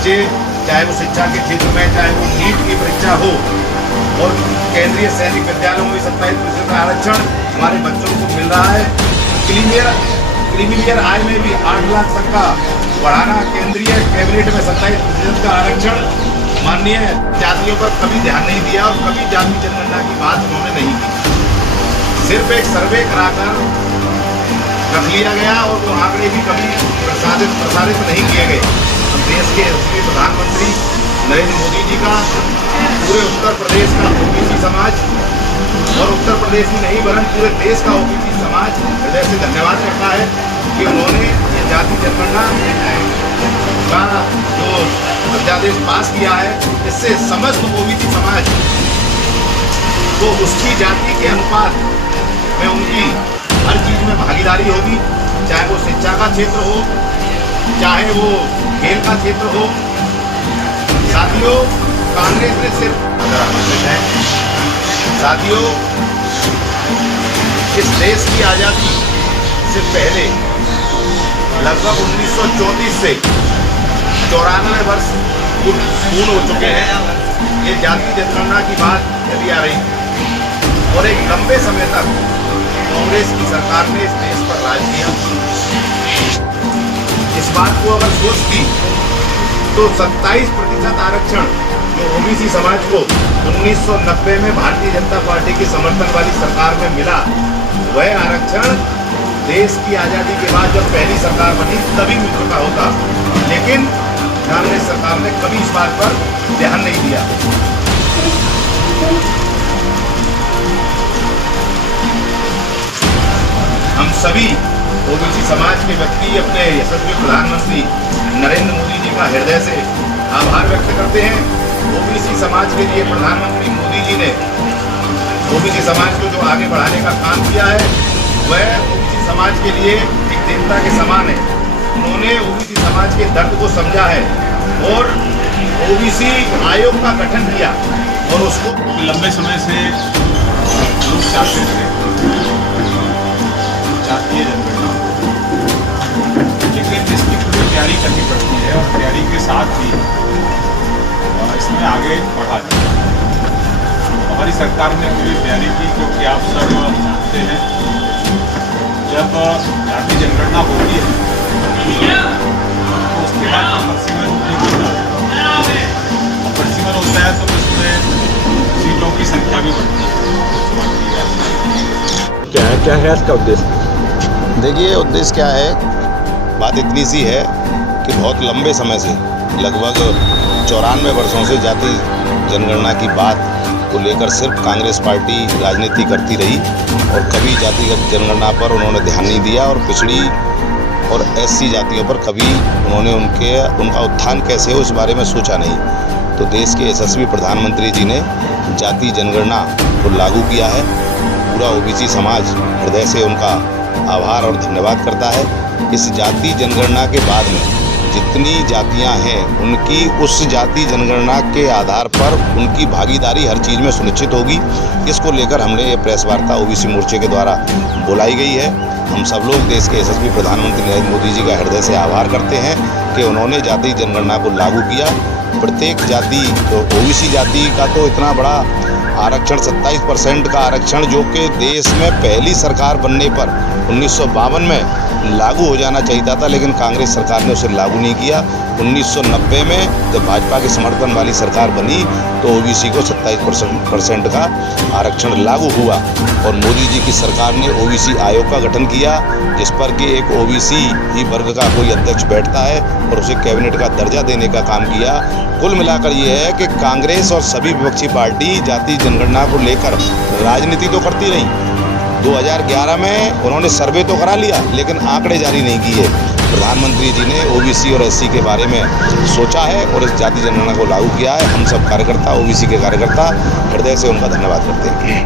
बच्चे, चाहे वो शिक्षा के क्षेत्र में, चाहे वो नीट की परीक्षा हो और केंद्रीय सैनिक विद्यालयों में 27% का आरक्षण हमारे बच्चों को मिल रहा है। क्रीमी आय में भी 8 लाख तक का बढ़ाना, केंद्रीय कैबिनेट में 27% का आरक्षण, माननीय जातियों पर कभी ध्यान नहीं दिया और कभी जाति जनगणना की बात उन्होंने नहीं की। सिर्फ एक सर्वे कराकर रख लिया गया और वो आंकड़े भी कभी प्रसारित नहीं किए गए। हम देश के यशस्वी प्रधानमंत्री नरेंद्र मोदी जी का पूरे उत्तर प्रदेश का ओबीसी समाज और उत्तर प्रदेश ही नहीं वरन पूरे देश का ओबीसी समाज हृदय से धन्यवाद करता है कि उन्होंने ये जाति जनगणना का जो अध्यादेश पास किया है। इससे समस्त ओबीसी समाज को उसकी जाति के अनुपात में उनकी हर चीज में भागीदारी होगी, चाहे वो शिक्षा का क्षेत्र हो, चाहे वो खेल का क्षेत्र हो। साथियों, कांग्रेस ने साथियों इस देश की आज़ादी से पहले लगभग 1934 से 94 वर्ष पूर्ण हो चुके हैं। ये जाति जनगणना की बात चली आ रही और एक लंबे समय तक कांग्रेस की सरकार ने इस देश पर राज किया। इस बात को अगर सोचती तो 27% आरक्षण जो ओबीसी समाज को 1990 में भारतीय जनता पार्टी की समर्थन वाली सरकार में मिला, वह आरक्षण देश की आज़ादी के बाद जब पहली सरकार बनी तभी मिल चुका होता। लेकिन कांग्रेस सरकार ने कभी इस बात पर ध्यान नहीं दिया। हम सभी ओबीसी समाज के व्यक्ति अपने यशस्वी प्रधानमंत्री नरेंद्र मोदी जी का हृदय से आभार व्यक्त करते हैं। ओबीसी समाज के लिए प्रधानमंत्री मोदी जी ने ओबीसी समाज को जो आगे बढ़ाने का काम किया है, वह ओबीसी समाज के लिए एक देवता के समान है। उन्होंने ओबीसी समाज के दर्द को समझा है और ओबीसी आयोग का गठन किया और उसको लंबे समय से लोग चाहते थे जातीय जनगणना, लेकिन इसकी पूरी तैयारी करनी पड़ती है और तैयारी के साथ ही इसमें आगे बढ़ा जाए। हमारी सरकार ने पूरी तैयारी की, क्योंकि आप सब जानते हैं जब जातीय जनगणना होती है तो उसके बाद परसिमन होता है और परसिमन होता है तो उसमें सीटों की संख्या भी बढ़ती है। क्या है इसका उद्देश्य? देखिए, उद्देश्य क्या है, बात इतनी सी है कि बहुत लंबे समय से लगभग 94 वर्षों से जाति जनगणना की बात को लेकर सिर्फ कांग्रेस पार्टी राजनीति करती रही और कभी जातिगत जनगणना पर उन्होंने ध्यान नहीं दिया और पिछड़ी और एससी जातियों पर कभी उन्होंने उनका उत्थान कैसे हो इस बारे में सोचा नहीं। तो देश के यशस्वी प्रधानमंत्री जी ने जाति जनगणना को लागू किया है। पूरा ओबीसी समाज हृदय से उनका आभार और धन्यवाद करता है। इस जाति जनगणना के बाद में जितनी जातियां हैं उनकी उस जाति जनगणना के आधार पर उनकी भागीदारी हर चीज़ में सुनिश्चित होगी। इसको लेकर हमने ये प्रेस वार्ता ओबीसी मोर्चे के द्वारा बुलाई गई है। हम सब लोग देश के यशस्वी प्रधानमंत्री नरेंद्र मोदी जी का हृदय से आभार करते हैं कि उन्होंने जाति जनगणना को लागू किया। प्रत्येक जाति ओबीसी जाति का तो इतना बड़ा आरक्षण 27% का आरक्षण जो कि देश में पहली सरकार बनने पर 1952 में लागू हो जाना चाहिए था, लेकिन कांग्रेस सरकार ने उसे लागू नहीं किया। 1990 में जब भाजपा के समर्थन वाली सरकार बनी तो ओबीसी को 27% का आरक्षण लागू हुआ और मोदी जी की सरकार ने ओबीसी आयोग का गठन किया, जिस पर कि एक ओबीसी ही वर्ग का कोई अध्यक्ष बैठता है और उसे कैबिनेट का दर्जा देने का काम किया। कुल मिलाकर ये है कि कांग्रेस और सभी विपक्षी पार्टी जाति जनगणना को लेकर राजनीति तो करती रही। 2011 में उन्होंने सर्वे तो करा लिया लेकिन आंकड़े जारी नहीं किए। प्रधानमंत्री जी ने ओबीसी और एससी के बारे में सोचा है और इस जाति जनगणना को लागू किया है। हम सब कार्यकर्ता, ओबीसी के कार्यकर्ता हृदय से उनका धन्यवाद करते हैं।